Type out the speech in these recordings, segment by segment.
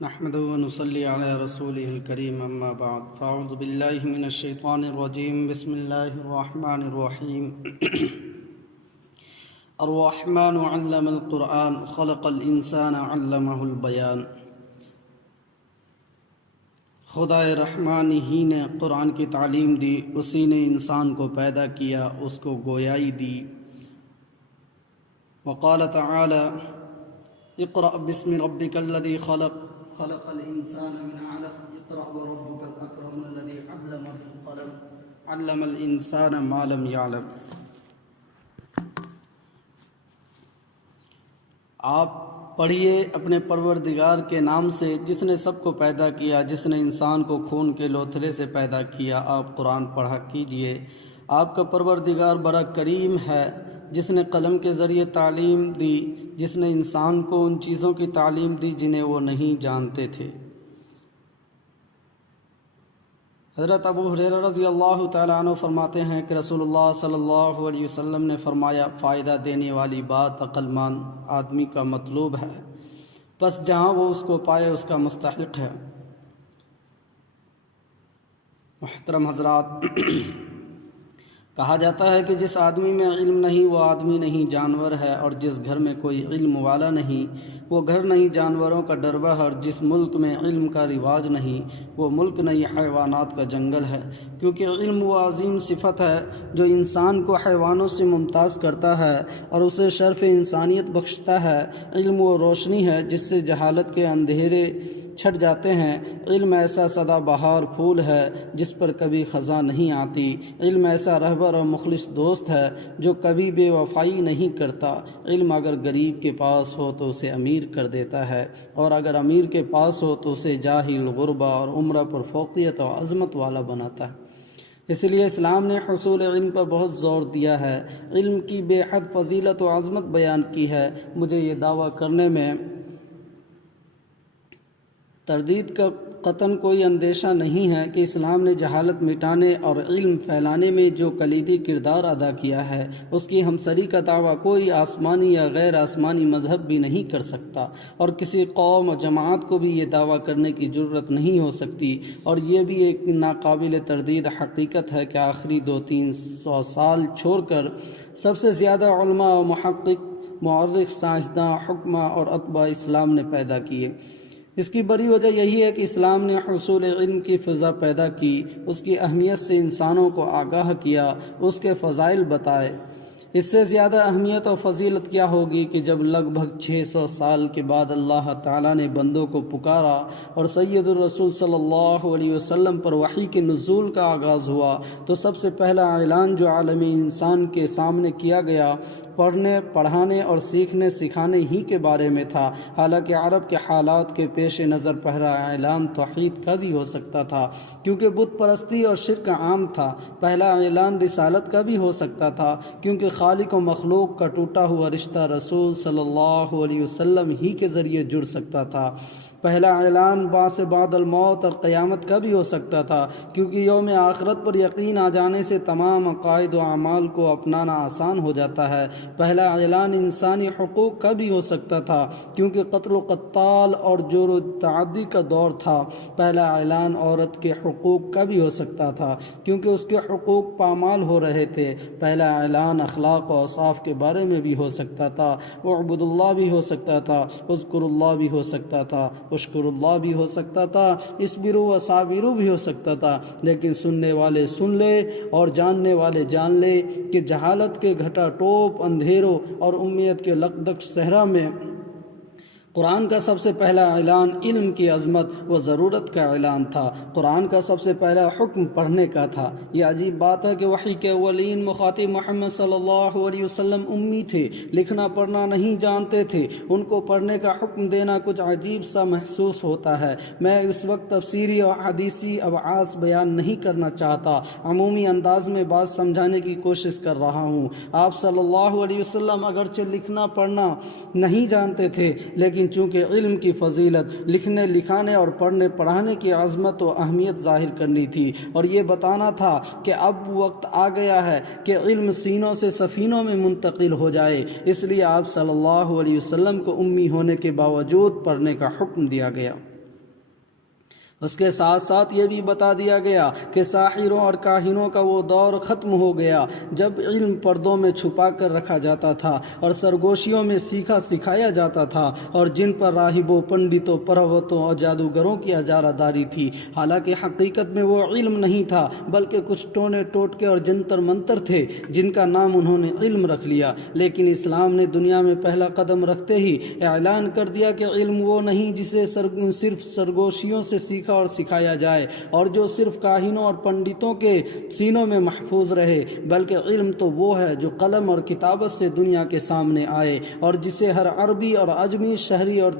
نحمده ونصلي على رسوله الكريم اما بعد فاعوذ بالله من الشيطان الرجيم بسم الله الرحمن الرحيم الرحمن علم القرآن خلق الانسان علمه البيان خدا رحمان ہی نے قرآن کی تعلیم دی، اسی نے انسان کو پیدا کیا، اس کو گویائی دی۔ وقال تعالی اقرأ باسم ربك الذي خلق الانسان من علق اقرأ وربك الاکرم الذي علم بالقلم علم الانسان ما لم يعلم۔ آپ پڑھیے اپنے پروردگار کے نام سے جس نے سب کو پیدا کیا، جس نے انسان کو خون کے لوتھڑے سے پیدا کیا۔ آپ قرآن پڑھا کیجئے۔ آپ کا پروردگار بڑا کریم ہے، جس نے قلم کے ذریعے تعلیم دی، جس نے انسان کو ان چیزوں کی تعلیم دی جنہیں وہ نہیں جانتے تھے۔ حضرت ابو ہریرہ رضی اللہ تعالیٰ عنہ فرماتے ہیں کہ رسول اللہ صلی اللہ علیہ وسلم نے فرمایا، فائدہ دینے والی بات عقل مند آدمی کا مطلوب ہے، بس جہاں وہ اس کو پائے اس کا مستحق ہے۔ محترم حضرات، کہا جاتا ہے کہ جس آدمی میں علم نہیں وہ آدمی نہیں، جانور ہے، اور جس گھر میں کوئی علم والا نہیں وہ گھر نہیں، جانوروں کا ڈربہ ہے، اور جس ملک میں علم کا رواج نہیں وہ ملک نہیں، حیوانات کا جنگل ہے۔ کیونکہ علم وہ عظیم صفت ہے جو انسان کو حیوانوں سے ممتاز کرتا ہے اور اسے شرف انسانیت بخشتا ہے۔ علم وہ روشنی ہے جس سے جہالت کے اندھیرے چھٹ جاتے ہیں۔ علم ایسا سدا بہار پھول ہے جس پر کبھی خزاں نہیں آتی۔ علم ایسا رہبر اور مخلص دوست ہے جو کبھی بے وفائی نہیں کرتا۔ علم اگر غریب کے پاس ہو تو اسے امیر کر دیتا ہے، اور اگر امیر کے پاس ہو تو اسے جاہل، غربا اور عمرہ پر فوقیت اور عظمت والا بناتا ہے۔ اس لیے اسلام نے حصول علم پر بہت زور دیا ہے، علم کی بے حد فضیلت و عظمت بیان کی ہے۔ مجھے یہ دعویٰ کرنے میں تردید کا قطعاً کوئی اندیشہ نہیں ہے کہ اسلام نے جہالت مٹانے اور علم پھیلانے میں جو کلیدی کردار ادا کیا ہے، اس کی ہمسری کا دعویٰ کوئی آسمانی یا غیر آسمانی مذہب بھی نہیں کر سکتا، اور کسی قوم و جماعت کو بھی یہ دعویٰ کرنے کی جرت نہیں ہو سکتی۔ اور یہ بھی ایک ناقابل تردید حقیقت ہے کہ آخری 200-300 سال چھوڑ کر سب سے زیادہ علماء و محقق، مورخ، سائنسداں، حکماء اور اتباع اسلام نے پیدا کیے۔ اس کی بڑی وجہ یہی ہے کہ اسلام نے حصول علم کی فضا پیدا کی، اس کی اہمیت سے انسانوں کو آگاہ کیا، اس کے فضائل بتائے۔ اس سے زیادہ اہمیت اور فضیلت کیا ہوگی کہ جب لگ بھگ 600 سال کے بعد اللہ تعالیٰ نے بندوں کو پکارا اور سید الرسول صلی اللہ علیہ وسلم پر وحی کے نزول کا آغاز ہوا، تو سب سے پہلا اعلان جو عالمی انسان کے سامنے کیا گیا پڑھنے، پڑھانے اور سیکھنے سکھانے ہی کے بارے میں تھا۔ حالانکہ عرب کے حالات کے پیش نظر پہلا اعلان توحید کا بھی ہو سکتا تھا، کیونکہ بت پرستی اور شرک عام تھا۔ پہلا اعلان رسالت کا بھی ہو سکتا تھا، کیونکہ خالق و مخلوق کا ٹوٹا ہوا رشتہ رسول صلی اللہ علیہ وسلم ہی کے ذریعے جڑ سکتا تھا۔ پہلا اعلان بعث بعد الموت اور قیامت کا بھی ہو سکتا تھا، کیونکہ یوم آخرت پر یقین آ جانے سے تمام عقائد و اعمال کو اپنانا آسان ہو جاتا ہے۔ پہلا اعلان انسانی حقوق کا بھی ہو سکتا تھا، کیونکہ قتل و قتال اور جور و تعدی کا دور تھا۔ پہلا اعلان عورت کے حقوق کا بھی ہو سکتا تھا، کیونکہ اس کے حقوق پامال ہو رہے تھے۔ پہلا اعلان اخلاق و اوصاف کے بارے میں بھی ہو سکتا تھا، اعبد اللہ بھی ہو سکتا تھا، اذکر اللہ بھی ہو سکتا تھا، اشکر اللہ بھی ہو سکتا تھا، اسبروا و صابروا بھی ہو سکتا تھا۔ لیکن سننے والے سن لے اور جاننے والے جان لے کہ جہالت کے گھٹا ٹوپ اندھیروں اور امیت کے لقدق صحرا میں قرآن کا سب سے پہلا اعلان علم کی عظمت و ضرورت کا اعلان تھا۔ قرآن کا سب سے پہلا حکم پڑھنے کا تھا۔ یہ عجیب بات ہے کہ وحی کے اولین مخاطب محمد صلی اللہ علیہ وسلم امی تھے، لکھنا پڑھنا نہیں جانتے تھے۔ ان کو پڑھنے کا حکم دینا کچھ عجیب سا محسوس ہوتا ہے۔ میں اس وقت تفسیری اور حدیثی ابعاد بیان نہیں کرنا چاہتا، عمومی انداز میں بات سمجھانے کی کوشش کر رہا ہوں۔ آپ صلی اللہ علیہ وسلم اگرچہ لکھنا پڑھنا نہیں جانتے تھے، لیکن چونکہ علم کی فضیلت، لکھنے لکھانے اور پڑھنے پڑھانے کی عظمت و اہمیت ظاہر کرنی تھی، اور یہ بتانا تھا کہ اب وقت آ گیا ہے کہ علم سینوں سے سفینوں میں منتقل ہو جائے، اس لیے آپ صلی اللہ علیہ وسلم کو امی ہونے کے باوجود پڑھنے کا حکم دیا گیا۔ اس کے ساتھ ساتھ یہ بھی بتا دیا گیا کہ ساحروں اور کاہنوں کا وہ دور ختم ہو گیا جب علم پردوں میں چھپا کر رکھا جاتا تھا اور سرگوشیوں میں سیکھا سکھایا جاتا تھا اور جن پر راہبوں، پنڈتوں، پروتوں اور جادوگروں کی اجارہ داری تھی، حالانکہ حقیقت میں وہ علم نہیں تھا بلکہ کچھ ٹونے ٹوٹکے اور جنتر منتر تھے جن کا نام انہوں نے علم رکھ لیا۔ لیکن اسلام نے دنیا میں پہلا قدم رکھتے ہی اعلان کر دیا کہ علم وہ نہیں جسے صرف سرگوشیوں سے سیکھا اور سکھایا جائے اور جو صرف کاہنوں اور پنڈتوں کے سینوں میں محفوظ رہے، بلکہ علم تو وہ ہے جو قلم اور کتابت سے دنیا کے سامنے آئے اور جسے ہر عربی اور عجمی، شہری اور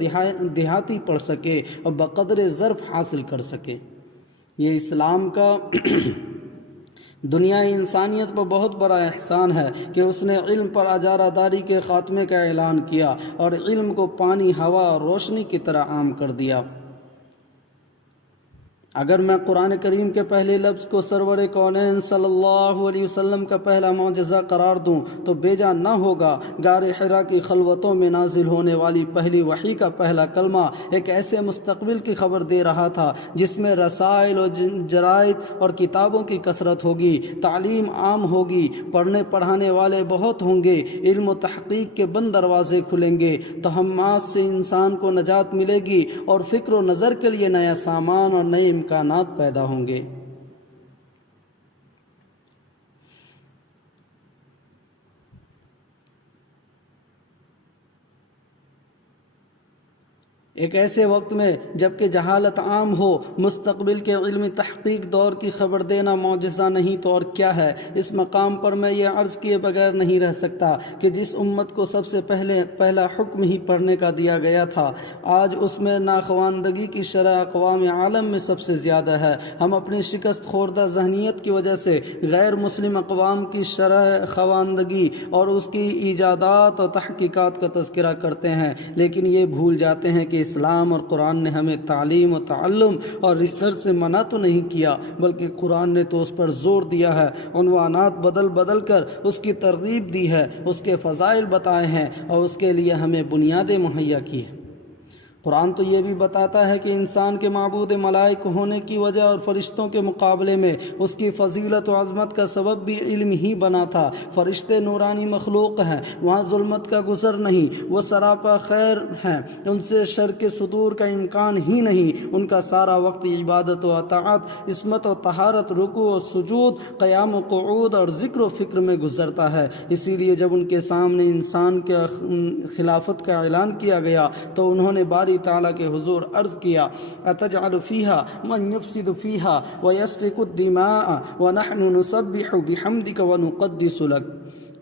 دیہاتی پڑھ سکے اور بقدر ظرف حاصل کر سکے۔ یہ اسلام کا دنیا انسانیت پر بہت بڑا احسان ہے کہ اس نے علم پر اجارہ داری کے خاتمے کا اعلان کیا اور علم کو پانی، ہوا اور روشنی کی طرح عام کر دیا۔ اگر میں قرآن کریم کے پہلے لفظ کو سرور کونین صلی اللہ علیہ وسلم کا پہلا معجزہ قرار دوں تو بیجا نہ ہوگا۔ غار حرا کی خلوتوں میں نازل ہونے والی پہلی وحی کا پہلا کلمہ ایک ایسے مستقبل کی خبر دے رہا تھا جس میں رسائل اور جرائد اور کتابوں کی کثرت ہوگی، تعلیم عام ہوگی، پڑھنے پڑھانے والے بہت ہوں گے، علم و تحقیق کے بند دروازے کھلیں گے، توہمات سے انسان کو نجات ملے گی اور فکر و نظر کے لیے نیا سامان اور نئے امکانات پیدا ہوں گے۔ ایک ایسے وقت میں جبکہ جہالت عام ہو، مستقبل کے علمی تحقیق دور کی خبر دینا معجزہ نہیں تو اور کیا ہے۔ اس مقام پر میں یہ عرض کیے بغیر نہیں رہ سکتا کہ جس امت کو سب سے پہلا حکم ہی پڑھنے کا دیا گیا تھا، آج اس میں ناخواندگی کی شرح اقوام عالم میں سب سے زیادہ ہے۔ ہم اپنی شکست خوردہ ذہنیت کی وجہ سے غیر مسلم اقوام کی شرح خواندگی اور اس کی ایجادات اور تحقیقات کا تذکرہ کرتے ہیں، لیکن یہ بھول جاتے ہیں کہ اسلام اور قرآن نے ہمیں تعلیم و تعلم اور ریسرچ سے منع تو نہیں کیا، بلکہ قرآن نے تو اس پر زور دیا ہے، عنوانات بدل بدل کر اس کی ترغیب دی ہے، اس کے فضائل بتائے ہیں اور اس کے لیے ہمیں بنیادیں مہیا کی ہیں۔ قرآن تو یہ بھی بتاتا ہے کہ انسان کے معبود ملائک ہونے کی وجہ اور فرشتوں کے مقابلے میں اس کی فضیلت و عظمت کا سبب بھی علم ہی بنا تھا۔ فرشتے نورانی مخلوق ہیں، وہاں ظلمت کا گزر نہیں، وہ سراپا خیر ہیں، ان سے شر کے صدور کا امکان ہی نہیں، ان کا سارا وقت عبادت و اطاعت، عصمت و طہارت، رکوع و سجود، قیام و قعود اور ذکر و فکر میں گزرتا ہے۔ اسی لیے جب ان کے سامنے انسان کے خلافت کا اعلان کیا گیا تو انہوں نے باری تعالیٰ کے حضور عرض کیا، اتجعل فیہا من یفسد فیہا ویسفک الدماء ونحن نسبح بحمدک ونقدس لک،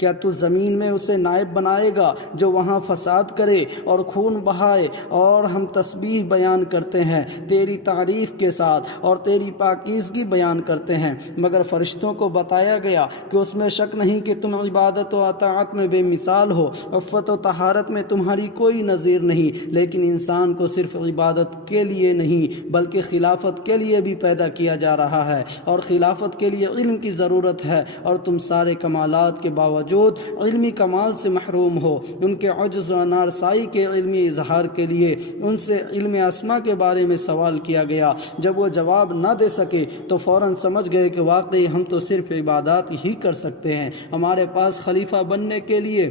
کیا تو زمین میں اسے نائب بنائے گا جو وہاں فساد کرے اور خون بہائے، اور ہم تسبیح بیان کرتے ہیں تیری تعریف کے ساتھ اور تیری پاکیزگی بیان کرتے ہیں؟ مگر فرشتوں کو بتایا گیا کہ اس میں شک نہیں کہ تم عبادت و اطاعت میں بے مثال ہو، عفت و طہارت میں تمہاری کوئی نظیر نہیں، لیکن انسان کو صرف عبادت کے لیے نہیں بلکہ خلافت کے لیے بھی پیدا کیا جا رہا ہے، اور خلافت کے لیے علم کی ضرورت ہے، اور تم سارے کمالات کے باوجود علمی کمال سے محروم ہو۔ ان کے عجز و نارسائی کے علمی اظہار کے لیے ان سے علم اسما کے بارے میں سوال کیا گیا۔ جب وہ جواب نہ دے سکے تو فوراً سمجھ گئے کہ واقعی ہم تو صرف عبادات ہی کر سکتے ہیں، ہمارے پاس خلیفہ بننے کے لیے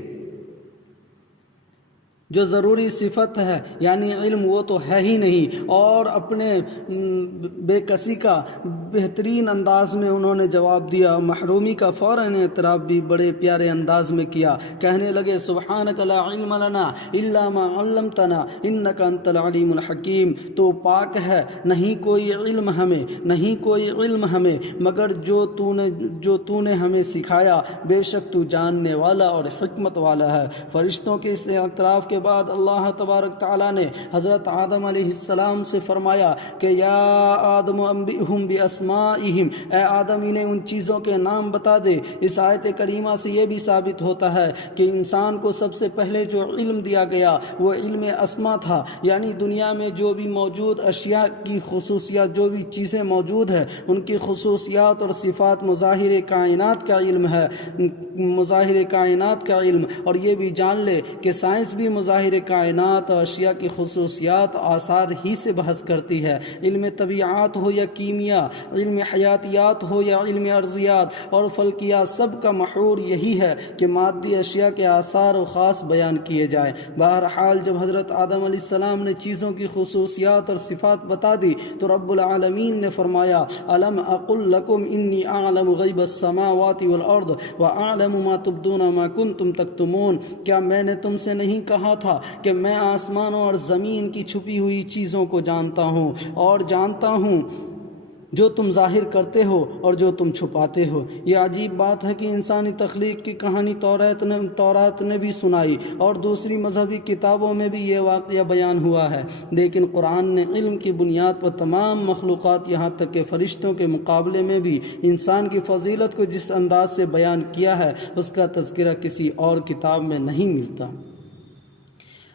جو ضروری صفت ہے یعنی علم وہ تو ہے ہی نہیں۔ اور اپنے بے کسی کا بہترین انداز میں انہوں نے جواب دیا، محرومی کا فوراً اعتراف بھی بڑے پیارے انداز میں کیا، کہنے لگے سبحانک لا علم لنا الا ما علمتنا انک انت العلیم الحکیم، تو پاک ہے، نہیں کوئی علم ہمیں، نہیں کوئی علم ہمیں مگر جو تو نے ہمیں سکھایا، بے شک تو جاننے والا اور حکمت والا ہے۔ فرشتوں کے اس اعتراف کے بعد اللہ تبارک تعالیٰ نے حضرت آدم علیہ السلام سے فرمایا کہ یا آدم انبئہم باسمائہم، اے آدم انہیں ان چیزوں کے نام بتا دے۔ اس آیت کریمہ سے یہ بھی ثابت ہوتا ہے کہ انسان کو سب سے پہلے جو علم دیا گیا وہ علم اسما تھا، یعنی دنیا میں جو بھی موجود اشیاء کی خصوصیات، جو بھی چیزیں موجود ہیں ان کی خصوصیات اور صفات، مظاہر کائنات کا علم ہے۔ مظاہر کائنات کا علم، اور یہ بھی جان لے کہ سائنس بھی مظاہر کائنات اور اشیاء کی خصوصیات آثار ہی سے بحث کرتی ہے۔ علم طبیعات ہو یا کیمیا، علم حیاتیات ہو یا علم ارضیات اور فلکیات، سب کا محور یہی ہے کہ مادی اشیاء کے آثار و خاص بیان کیے جائیں۔ بہرحال جب حضرت آدم علیہ السلام نے چیزوں کی خصوصیات اور صفات بتا دی تو رب العالمین نے فرمایا الم اقل لکم انی اعلم غیب السماوات والارض واعلم ما تبدون ما کنتم تکتمون، کیا میں نے تم سے نہیں کہا تھا کہ میں آسمانوں اور زمین کی چھپی ہوئی چیزوں کو جانتا ہوں اور جانتا ہوں جو تم ظاہر کرتے ہو اور جو تم چھپاتے ہو۔ یہ عجیب بات ہے کہ انسانی تخلیق کی کہانی تورات نے بھی سنائی اور دوسری مذہبی کتابوں میں بھی یہ واقعہ بیان ہوا ہے، لیکن قرآن نے علم کی بنیاد پر تمام مخلوقات یہاں تک کہ فرشتوں کے مقابلے میں بھی انسان کی فضیلت کو جس انداز سے بیان کیا ہے اس کا تذکرہ کسی اور کتاب میں نہیں ملتا۔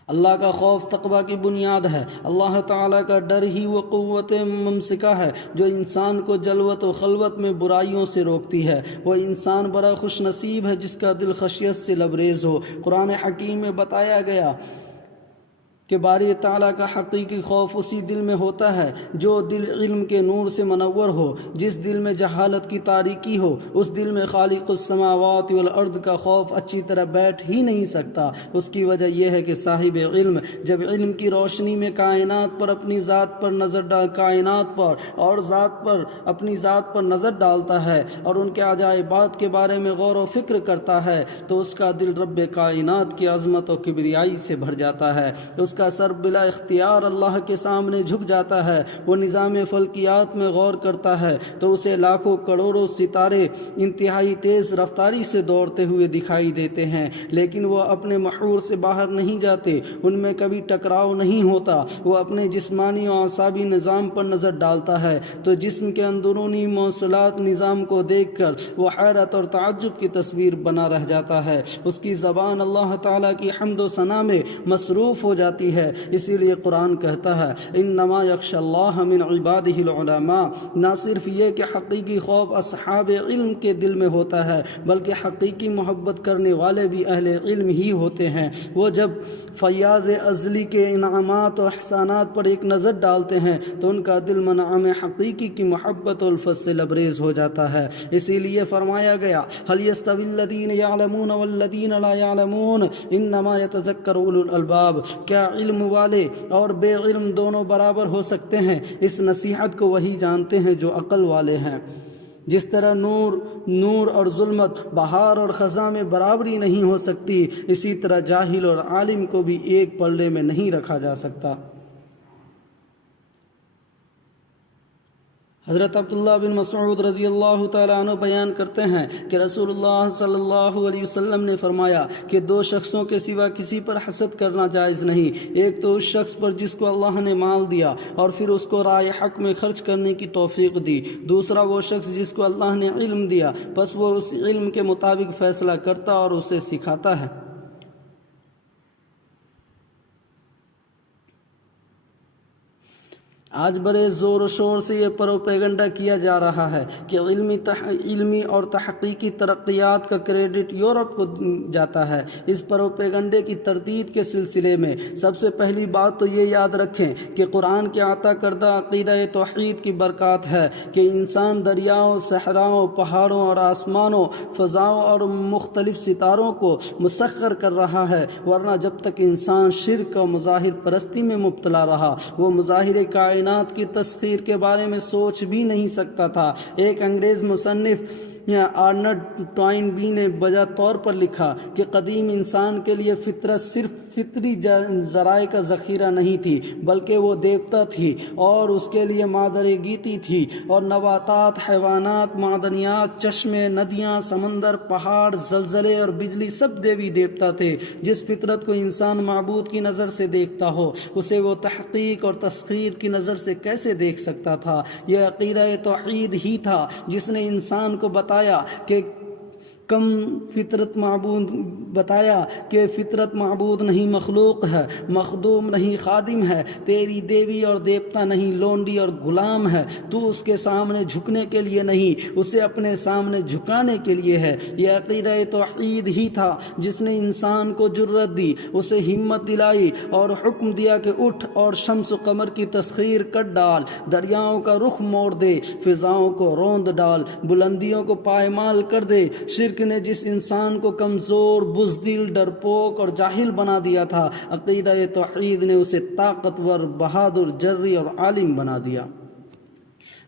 اللہ کا خوف تقوی کی بنیاد ہے۔ اللہ تعالیٰ کا ڈر ہی وہ قوت ممسکہ ہے جو انسان کو جلوت و خلوت میں برائیوں سے روکتی ہے۔ وہ انسان بڑا خوش نصیب ہے جس کا دل خشیت سے لبریز ہو۔ قرآن حکیم میں بتایا گیا کہ باری تعالیٰ کا حقیقی خوف اسی دل میں ہوتا ہے جو دل علم کے نور سے منور ہو۔ جس دل میں جہالت کی تاریکی ہو اس دل میں خالق السماوات والارض کا خوف اچھی طرح بیٹھ ہی نہیں سکتا۔ اس کی وجہ یہ ہے کہ صاحب علم جب علم کی روشنی میں کائنات پر اپنی ذات پر نظر ڈالتا ہے اور ان کے عجائبات کے بارے میں غور و فکر کرتا ہے تو اس کا دل رب کائنات کی عظمت و کبریائی سے بھر جاتا ہے۔ اس کا سر بلا اختیار اللہ کے سامنے جھک جاتا ہے۔ وہ نظام فلکیات میں غور کرتا ہے تو اسے لاکھوں کروڑوں ستارے انتہائی تیز رفتاری سے دوڑتے ہوئے دکھائی دیتے ہیں، لیکن وہ اپنے محور سے باہر نہیں جاتے، ان میں کبھی ٹکراؤ نہیں ہوتا۔ وہ اپنے جسمانی اور اعصابی نظام پر نظر ڈالتا ہے تو جسم کے اندرونی موصلات نظام کو دیکھ کر وہ حیرت اور تعجب کی تصویر بنا رہ جاتا ہے۔ اس کی زبان اللہ تعالیٰ کی حمد و ثنا میں مصروف ہو جاتی ہے۔ اسی لیے قرآن کہتا ہے انما یخشی اللہ من عبادہ العلماء، نہ صرف یہ کہ حقیقی خوف اصحاب علم کے دل میں ہوتا ہے بلکہ حقیقی محبت کرنے والے بھی اہل علم ہی ہوتے ہیں۔ وہ جب فیاض ازلی کے انعامات و احسانات پر ایک نظر ڈالتے ہیں تو ان کا دل منعم حقیقی کی محبت و الفت سے لبریز ہو جاتا ہے۔ اسی لیے فرمایا گیا هل يستوي الذين يعلمون والذين لا يعلمون انما يتذكر اولو الالباب، کیا علم والے اور بے علم دونوں برابر ہو سکتے ہیں؟ اس نصیحت کو وہی جانتے ہیں جو عقل والے ہیں۔ جس طرح نور اور ظلمت، بہار اور خزاں میں برابری نہیں ہو سکتی، اسی طرح جاہل اور عالم کو بھی ایک پلڑے میں نہیں رکھا جا سکتا۔ حضرت عبداللہ بن مسعود رضی اللہ تعالیٰ عنہ بیان کرتے ہیں کہ رسول اللہ صلی اللہ علیہ وسلم نے فرمایا کہ دو شخصوں کے سوا کسی پر حسد کرنا جائز نہیں، ایک تو اس شخص پر جس کو اللہ نے مال دیا اور پھر اس کو رائے حق میں خرچ کرنے کی توفیق دی، دوسرا وہ شخص جس کو اللہ نے علم دیا بس وہ اس علم کے مطابق فیصلہ کرتا اور اسے سکھاتا ہے۔ آج بڑے زور و شور سے یہ پروپیگنڈا کیا جا رہا ہے کہ علمی اور تحقیقی ترقیات کا کریڈٹ یورپ کو جاتا ہے۔ اس پروپیگنڈے کی تردید کے سلسلے میں سب سے پہلی بات تو یہ یاد رکھیں کہ قرآن کے عطا کردہ عقیدہ توحید کی برکات ہے کہ انسان دریاؤں، صحراؤں، پہاڑوں اور آسمانوں، فضاؤں اور مختلف ستاروں کو مسخر کر رہا ہے، ورنہ جب تک انسان شرک اور مظاہر پرستی میں مبتلا رہا وہ مظاہر کائنات کی تسخیر کے بارے میں سوچ بھی نہیں سکتا تھا۔ ایک انگریز مصنف آرنلڈ ٹوائنبی نے بجا طور پر لکھا کہ قدیم انسان کے لیے فطرت صرف فطری ذرائع کا ذخیرہ نہیں تھی بلکہ وہ دیوتا تھی اور اس کے لیے مادر گیتی تھی، اور نباتات، حیوانات، معدنیات، چشمے، ندیاں، سمندر، پہاڑ، زلزلے اور بجلی سب دیوی دیوتا تھے۔ جس فطرت کو انسان معبود کی نظر سے دیکھتا ہو اسے وہ تحقیق اور تسخیر کی نظر سے کیسے دیکھ سکتا تھا؟ یہ عقیدہ توحید ہی تھا جس نے انسان کو بتایا کہ کم فطرت معبود بتایا کہ فطرت معبود نہیں مخلوق ہے، مخدوم نہیں خادم ہے، تیری دیوی اور دیوتا نہیں لونڈی اور غلام ہے، تو اس کے سامنے جھکنے کے لیے نہیں، اسے اپنے سامنے جھکانے کے لیے ہے۔ یہ عقیدہ توحید ہی تھا جس نے انسان کو جرأت دی، اسے ہمت دلائی اور حکم دیا کہ اٹھ اور شمس و قمر کی تسخیر کر ڈال، دریاؤں کا رخ موڑ دے، فضاؤں کو روند ڈال، بلندیوں کو پائمال کر دے۔ شرک نے جس انسان کو کمزور، بزدل، ڈرپوک اور جاہل بنا دیا تھا، عقیدہ توحید نے اسے طاقتور، بہادر، جری اور عالم بنا دیا۔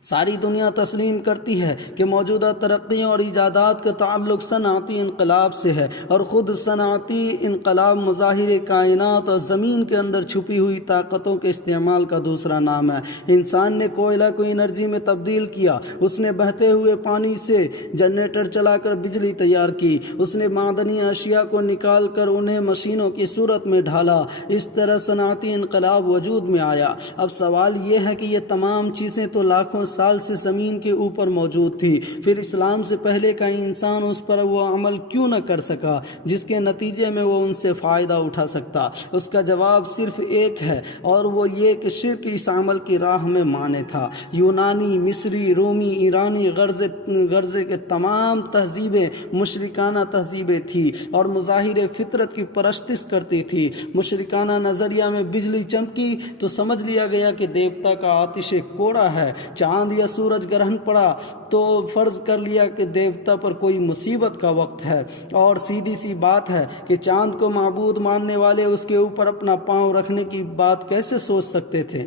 ساری دنیا تسلیم کرتی ہے کہ موجودہ ترقیوں اور ایجادات کا تعلق صنعتی انقلاب سے ہے، اور خود صنعتی انقلاب مظاہر کائنات اور زمین کے اندر چھپی ہوئی طاقتوں کے استعمال کا دوسرا نام ہے۔ انسان نے کوئلہ کو انرجی میں تبدیل کیا، اس نے بہتے ہوئے پانی سے جنریٹر چلا کر بجلی تیار کی، اس نے معدنی اشیاء کو نکال کر انہیں مشینوں کی صورت میں ڈھالا، اس طرح صنعتی انقلاب وجود میں آیا۔ اب سوال یہ ہے کہ یہ تمام چیزیں تو لاکھوں سال سے زمین کے اوپر موجود تھی، پھر اسلام سے پہلے کا انسان اس پر وہ عمل کیوں نہ کر سکا جس کے نتیجے میں وہ ان سے فائدہ اٹھا سکتا؟ اس کا جواب صرف ایک ہے، اور وہ یہ کہ شرک اس عمل کی راہ میں مانے تھا۔ یونانی، مصری، رومی، ایرانی غرضے کے تمام تہذیبیں مشرکانہ تہذیبیں تھی اور مظاہر فطرت کی پرستش کرتی تھی۔ مشرکانہ نظریہ میں بجلی چمکی تو سمجھ لیا گیا کہ دیوتا کا آتش کوڑا ہے، چاند یا سورج گرہن پڑا تو فرض کر لیا کہ دیوتا پر کوئی مصیبت کا وقت ہے، اور سیدھی سی بات ہے کہ چاند کو معبود ماننے والے اس کے اوپر اپنا پاؤں رکھنے کی بات کیسے سوچ سکتے تھے؟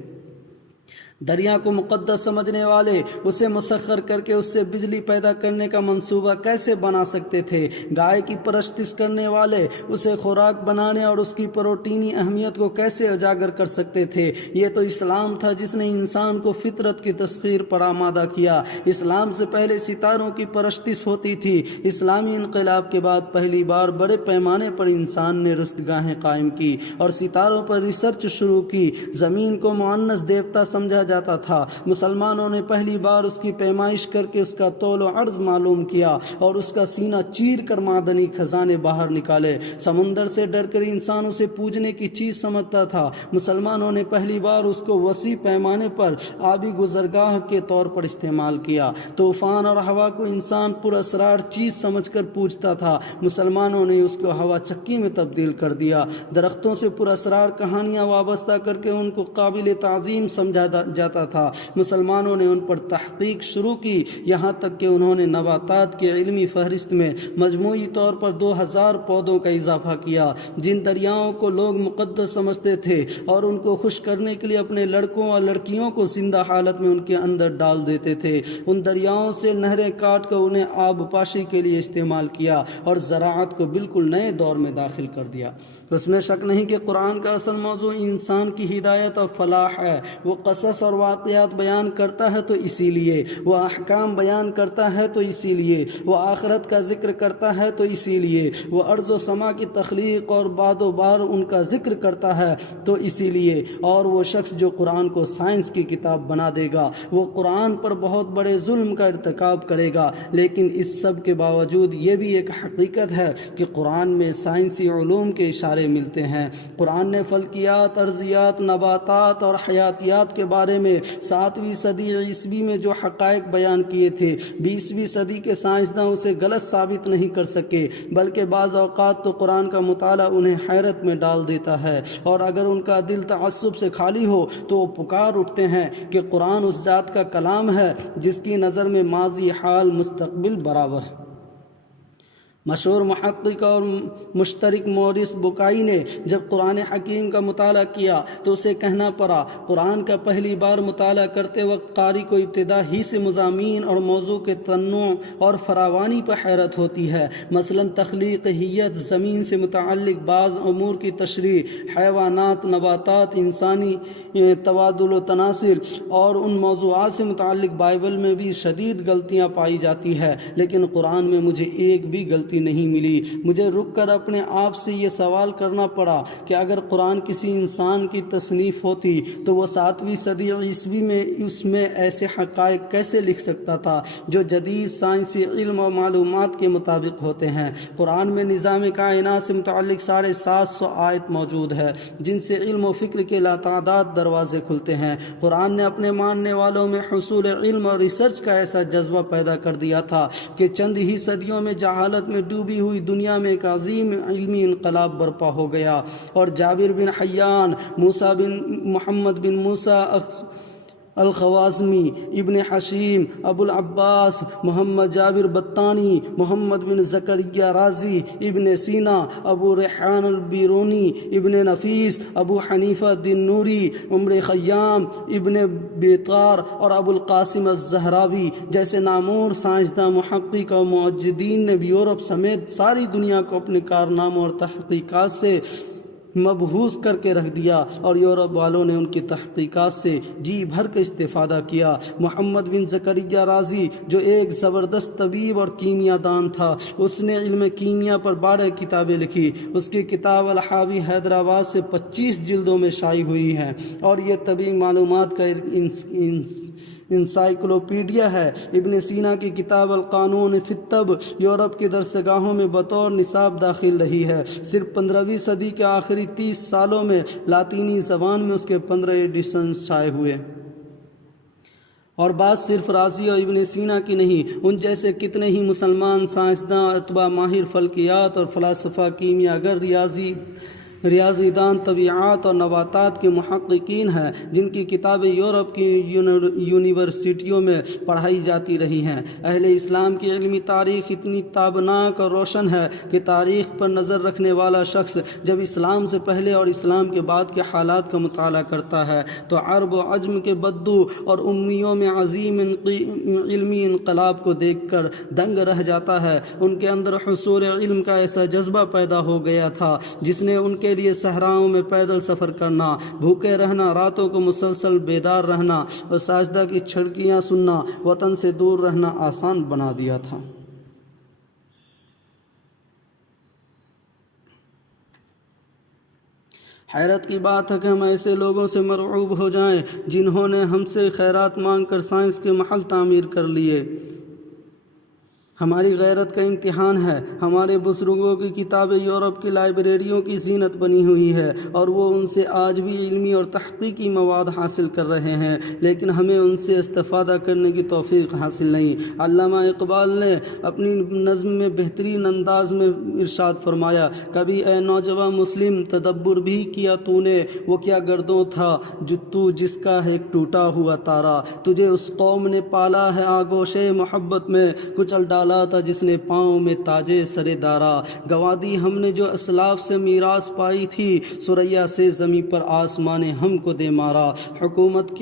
دریا کو مقدس سمجھنے والے اسے مسخر کر کے اس سے بجلی پیدا کرنے کا منصوبہ کیسے بنا سکتے تھے؟ گائے کی پرستش کرنے والے اسے خوراک بنانے اور اس کی پروٹینی اہمیت کو کیسے اجاگر کر سکتے تھے؟ یہ تو اسلام تھا جس نے انسان کو فطرت کی تسخیر پر آمادہ کیا۔ اسلام سے پہلے ستاروں کی پرستش ہوتی تھی۔ اسلامی انقلاب کے بعد پہلی بار بڑے پیمانے پر انسان نے رستگاہیں قائم کی اور ستاروں پر ریسرچ شروع کی۔ زمین کو مؤنث دیوتا سمجھا جاتا تھا۔ مسلمانوں نے پہلی بار اس کی پیمائش کر کے اس کا طول و عرض معلوم کیا اور اس کا سینہ چیر کر معدنی خزانے باہر نکالے۔ سمندر سے ڈر کر انسان اسے پوجنے کی چیز سمجھتا تھا۔ مسلمانوں نے پہلی بار اس کو وسیع پیمانے پر آبی گزرگاہ کے طور پر استعمال کیا۔ طوفان اور ہوا کو انسان پر اسرار چیز سمجھ کر پوجتا تھا۔ مسلمانوں نے اس کو ہوا چکی میں تبدیل کر دیا۔ درختوں سے پر اسرار کہانیاں وابستہ کر کے ان کو قابل تعظیم سمجھا جاتا تھا۔ مسلمانوں نے ان پر تحقیق شروع کی، یہاں تک کہ انہوں نے نباتات کی علمی فہرست میں مجموعی طور پر 2000 پودوں کا اضافہ کیا۔ جن دریاؤں کو لوگ مقدس سمجھتے تھے اور ان کو خوش کرنے کے لیے اپنے لڑکوں اور لڑکیوں کو زندہ حالت میں ان کے اندر ڈال دیتے تھے، ان دریاؤں سے نہریں کاٹ کر انہیں آب پاشی کے لیے استعمال کیا اور زراعت کو بالکل نئے دور میں داخل کر دیا۔ اس میں شک نہیں کہ قرآن کا اصل موضوع انسان کی ہدایت اور فلاح ہے۔ وہ قصص اور واقعات بیان کرتا ہے تو اسی لیے، وہ احکام بیان کرتا ہے تو اسی لیے، وہ آخرت کا ذکر کرتا ہے تو اسی لیے، وہ ارض و سما کی تخلیق اور بعد و بار ان کا ذکر کرتا ہے تو اسی لیے۔ اور وہ شخص جو قرآن کو سائنس کی کتاب بنا دے گا وہ قرآن پر بہت بڑے ظلم کا ارتکاب کرے گا۔ لیکن اس سب کے باوجود یہ بھی ایک حقیقت ہے کہ قرآن میں سائنسی علوم کے اشارے ملتے ہیں۔ قرآن نے فلکیات، ارضیات، نباتات اور حیاتیات کے بارے میں 7ویں صدی عیسوی میں جو حقائق بیان کیے تھے، 20ویں صدی کے سائنسداں اسے غلط ثابت نہیں کر سکے، بلکہ بعض اوقات تو قرآن کا مطالعہ انہیں حیرت میں ڈال دیتا ہے، اور اگر ان کا دل تعصب سے خالی ہو تو وہ پکار اٹھتے ہیں کہ قرآن اس ذات کا کلام ہے جس کی نظر میں ماضی، حال، مستقبل برابر ہے۔ مشہور محقق اور مشترک مورس بکائی نے جب قرآن حکیم کا مطالعہ کیا تو اسے کہنا پڑا، قرآن کا پہلی بار مطالعہ کرتے وقت قاری کو ابتدا ہی سے مضامین اور موضوع کے تنوع اور فراوانی پر حیرت ہوتی ہے۔ مثلا تخلیقیت، زمین سے متعلق بعض امور کی تشریح، حیوانات، نباتات، انسانی تبادل و تناسل اور ان موضوعات سے متعلق بائبل میں بھی شدید غلطیاں پائی جاتی ہے، لیکن قرآن میں مجھے ایک بھی غلطی درستگی نہیں ملی۔ مجھے رک کر اپنے آپ سے یہ سوال کرنا پڑا کہ اگر قرآن کسی انسان کی تصنیف ہوتی تو وہ 7ویں صدی عیسوی میں اس میں ایسے حقائق کیسے لکھ سکتا تھا جو جدید سائنسی علم و معلومات کے مطابق ہوتے ہیں۔ قرآن میں نظام کائنات سے متعلق 750 آیت موجود ہے جن سے علم و فکر کے لاتعداد دروازے کھلتے ہیں۔ قرآن نے اپنے ماننے والوں میں حصول علم اور ریسرچ کا ایسا جذبہ پیدا کر دیا تھا کہ چند ہی صدیوں میں جہالت میں ڈوبی ہوئی دنیا میں ایک عظیم علمی انقلاب برپا ہو گیا، اور جابر بن حیان، موسیٰ بن محمد بن موسیٰ الخوازمی، ابن حشیم، ابو العباس محمد جابر بطانی، محمد بن زکریا رازی، ابن سینا، ابو ریحان البیرونی، ابن نفیس، ابو حنیفہ دین نوری، عمر خیام، ابن بیطار اور ابو القاسم الزہراوی جیسے نامور سائنسداں، محقق اور مجددین نے بھی یورپ سمیت ساری دنیا کو اپنے کارناموں اور تحقیقات سے مبہوس کر کے رکھ دیا، اور یورپ والوں نے ان کی تحقیقات سے جی بھر کے استفادہ کیا۔ محمد بن زکریا رازی جو ایک زبردست طبیب اور کیمیا دان تھا، اس نے علم کیمیا پر 12 کتابیں لکھی۔ اس کی کتاب الحاوی حیدرآباد سے 25 جلدوں میں شائع ہوئی ہے، اور یہ طبی معلومات کا انسائکلوپیڈیا ہے۔ ابن سینا کی کتاب القانون فی الطب یورپ کی درسگاہوں میں بطور نصاب داخل رہی ہے۔ صرف 15ویں صدی کے آخری 30 سالوں میں لاطینی زبان میں اس کے 15 ایڈیشن شائع ہوئے۔ اور بات صرف رازی اور ابن سینا کی نہیں، ان جیسے کتنے ہی مسلمان سائنسداں، اتباع، ماہر فلکیات اور فلاسفہ، کیمیا گر، ریاضی دان، طبیعات اور نباتات کے محققین ہیں جن کی کتابیں یورپ کی یونیورسٹیوں میں پڑھائی جاتی رہی ہیں۔ اہل اسلام کی علمی تاریخ اتنی تابناک اور روشن ہے کہ تاریخ پر نظر رکھنے والا شخص جب اسلام سے پہلے اور اسلام کے بعد کے حالات کا مطالعہ کرتا ہے تو عرب و عجم کے بدو اور امیوں میں عظیم علمی انقلاب کو دیکھ کر دنگ رہ جاتا ہے۔ ان کے اندر حصول علم کا ایسا جذبہ پیدا ہو گیا تھا جس نے ان کے لیے صحراؤں میں پیدل سفر کرنا، بھوکے رہنا، راتوں کو مسلسل بیدار رہنا اور ساجدہ کی چھڑکیاں سننا، وطن سے دور رہنا آسان بنا دیا تھا۔ حیرت کی بات ہے کہ ہم ایسے لوگوں سے مرعوب ہو جائیں جنہوں نے ہم سے خیرات مانگ کر سائنس کے محل تعمیر کر لیے۔ ہماری غیرت کا امتحان ہے۔ ہمارے بزرگوں کی کتابیں یورپ کی لائبریریوں کی زینت بنی ہوئی ہے، اور وہ ان سے آج بھی علمی اور تحقیقی مواد حاصل کر رہے ہیں، لیکن ہمیں ان سے استفادہ کرنے کی توفیق حاصل نہیں۔ علامہ اقبال نے اپنی نظم میں بہترین انداز میں ارشاد فرمایا، کبھی اے نوجوان مسلم تدبر بھی کیا تو نے، وہ کیا گردوں تھا تو جس کا ہے ایک ٹوٹا ہوا تارا، تجھے اس قوم نے پالا ہے آگوش محبت میں، کچل ڈالا تھا جس نے پاؤں میں تاجے سرے دارا، گوا دی ہم نے جو اسلاف سے میراث پائی تھی، سریا سے زمین پر آسمان ہم کو دے مارا، حکومت کا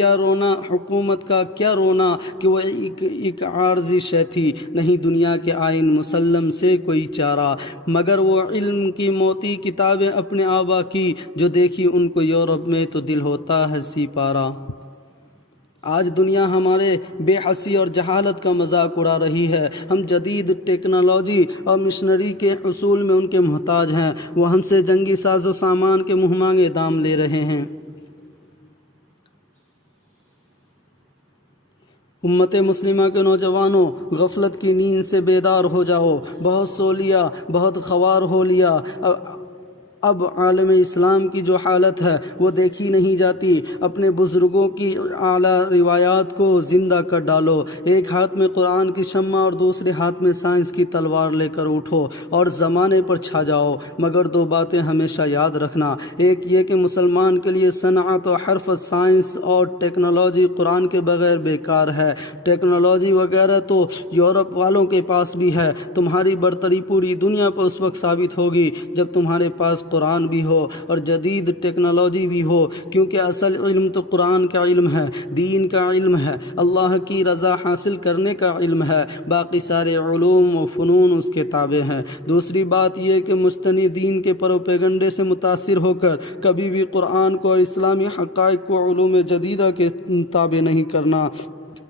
کیا رونا کہ وہ ایک عارضی شے تھی، نہیں دنیا کے آئین مسلم سے کوئی چارہ، مگر وہ علم کی موتی کتابیں اپنے آبا کی، جو دیکھی ان کو یورپ میں تو دل ہوتا ہے سی پارا۔ آج دنیا ہمارے بے حسی اور جہالت کا مذاق اڑا رہی ہے۔ ہم جدید ٹیکنالوجی اور مشنری کے حصول میں ان کے محتاج ہیں، وہ ہم سے جنگی ساز و سامان کے منہ مانگے دام لے رہے ہیں۔ امت مسلمہ کے نوجوانوں، غفلت کی نیند سے بیدار ہو جاؤ، بہت سو لیا، بہت خوار ہو لیا۔ اب عالم اسلام کی جو حالت ہے وہ دیکھی نہیں جاتی۔ اپنے بزرگوں کی اعلیٰ روایات کو زندہ کر ڈالو، ایک ہاتھ میں قرآن کی شمع اور دوسرے ہاتھ میں سائنس کی تلوار لے کر اٹھو اور زمانے پر چھا جاؤ، مگر 2 باتیں ہمیشہ یاد رکھنا، ایک یہ کہ مسلمان کے لیے صنعت و حرفت، سائنس اور ٹیکنالوجی قرآن کے بغیر بیکار ہے۔ ٹیکنالوجی وغیرہ تو یورپ والوں کے پاس بھی ہے، تمہاری برتری پوری دنیا پر اس وقت ثابت ہوگی جب تمہارے پاس قرآن بھی ہو اور جدید ٹیکنالوجی بھی ہو، کیونکہ اصل علم تو قرآن کا علم ہے، دین کا علم ہے، اللہ کی رضا حاصل کرنے کا علم ہے، باقی سارے علوم و فنون اس کے تابع ہیں۔ دوسری بات یہ کہ مجتنی دین کے پروپیگنڈے سے متاثر ہو کر کبھی بھی قرآن کو اور اسلامی حقائق کو علوم جدیدہ کے تابع نہیں کرنا،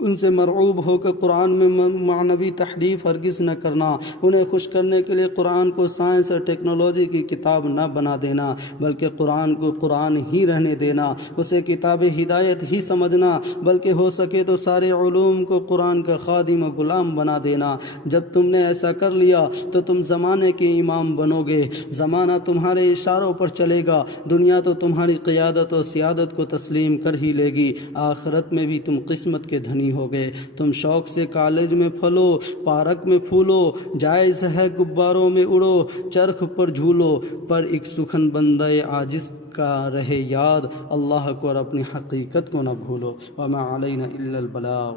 ان سے مرعوب ہو کہ قرآن میں معنوی تحریف ہرگز نہ کرنا، انہیں خوش کرنے کے لیے قرآن کو سائنس اور ٹیکنالوجی کی کتاب نہ بنا دینا، بلکہ قرآن کو قرآن ہی رہنے دینا، اسے کتاب ہدایت ہی سمجھنا، بلکہ ہو سکے تو سارے علوم کو قرآن کا خادم و غلام بنا دینا۔ جب تم نے ایسا کر لیا تو تم زمانے کے امام بنو گے، زمانہ تمہارے اشاروں پر چلے گا، دنیا تو تمہاری قیادت و سیادت کو تسلیم کر ہی لے گی، آخرت میں بھی تم قسمت کے دھنی ہوگے۔ تم شوق سے کالج میں پھلو، پارک میں پھولو، جائز ہے غباروں میں اڑو، چرخ پر جھولو، پر ایک سخن بندہ عاجز کا رہے یاد، اللہ کو اور اپنی حقیقت کو نہ بھولو۔ وما علینا الا البلاغ۔